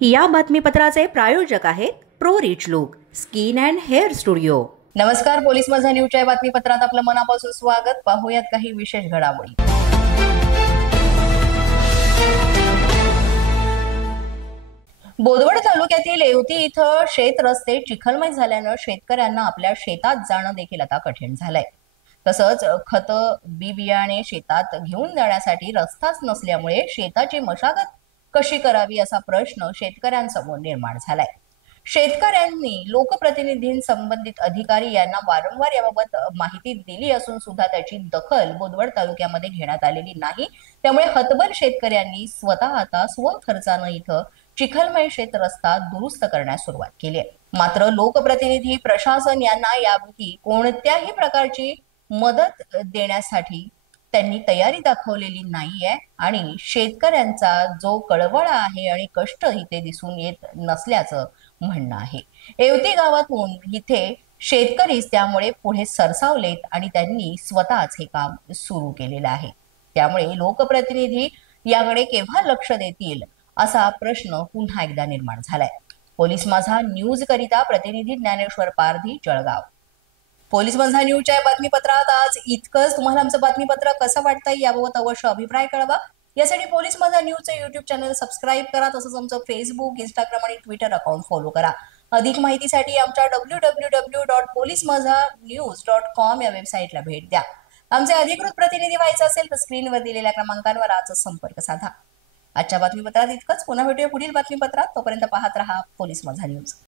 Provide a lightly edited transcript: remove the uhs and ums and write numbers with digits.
या बातमीपत्राचे प्रायोजक आहेत pro rich look skin and hair studio. नमस्कार, पोलीस माझा न्यूजच्या बातमीपत्रात आपलं मनापासून स्वागत। पाहूयात काही विशेष घडामोडी। बोदवड तालुक्यातील येवती इथं शेत रस्ते चिखलमय झाल्यानं शेतकऱ्यांना आपल्या शेतात जाणं देखील आता कठीण झालंय। तसंच खत बी बियाणे शेतात घेऊन जाण्यासाठी रस्ताच नसल्यामुळे शेताची मशागत कशी करावी असा प्रश्न शेतकऱ्यांसमोर निर्माण झालाय। शेतकऱ्यांनी लोकप्रतिनिधींसंबंधित अधिकारी यांना वारंवार याबाबत माहिती दिली असून सुद्धा त्याची दखल बोदवड तालुक्यामध्ये घेण्यात आलेली नाही। त्यामुळे हतबल शेतकऱ्यांनी स्वतः आता स्वखर्चाने इथं चिखलमय शेत रस्ता दुरुस्त करण्यास सुरुवात केली आहे। मात्र लोकप्रतिनिधी प्रशासन यांना यापैकी कोणत्याही प्रकारची मदत देण्यासाठी त्यांनी तयारी दाखवलेली नाहीये आणि शेतकऱ्यांचा जो कळवळा आहे आणि कष्ट इथे दिसून येत नसल्याचं म्हणणं आहे। येवती गावातून इथे शेतकरीच त्यामुळे पुढे सरसावलेत आणि त्यांनी स्वतःच हे काम सुरू केलेलं आहे। त्यामुळे लोकप्रतिनिधी याकडे केव्हा लक्ष देतील असा प्रश्न पुन्हा एकदा निर्माण झालाय। पोलीस माझा न्यूज करिता प्रतिनिधी ज्ञानेश्वर पारधी, जळगाव। पोलीस माझा न्यूजच्या बातमीपत्रात आज इतकंच। तुम्हाला आमचं बातमीपत्र कसं वाटतंय याबाबत अवश्य अभिप्राय कळवा। यासाठी पोलीस माझा न्यूजचे YouTube चॅनल सबस्क्राईब करा। तसंच आमचं फेसबुक, इंस्टाग्राम आणि ट्विटर अकाउंट फॉलो करा। अधिक माहितीसाठी आमच्या www.policemazanews.com या वेबसाईटला भेट द्या। आमचे अधिकृत प्रतिनिधी व्हायचे असेल तर स्क्रीनवर दिलेल्या क्रमांकांवर आजच संपर्क साधा। आजच्या बातमीपत्रात इतकंच। पुन्हा भेटूया पुढील बातमीपत्रात। तोपर्यंत पाहत रहा पोलीस माझा न्यूज।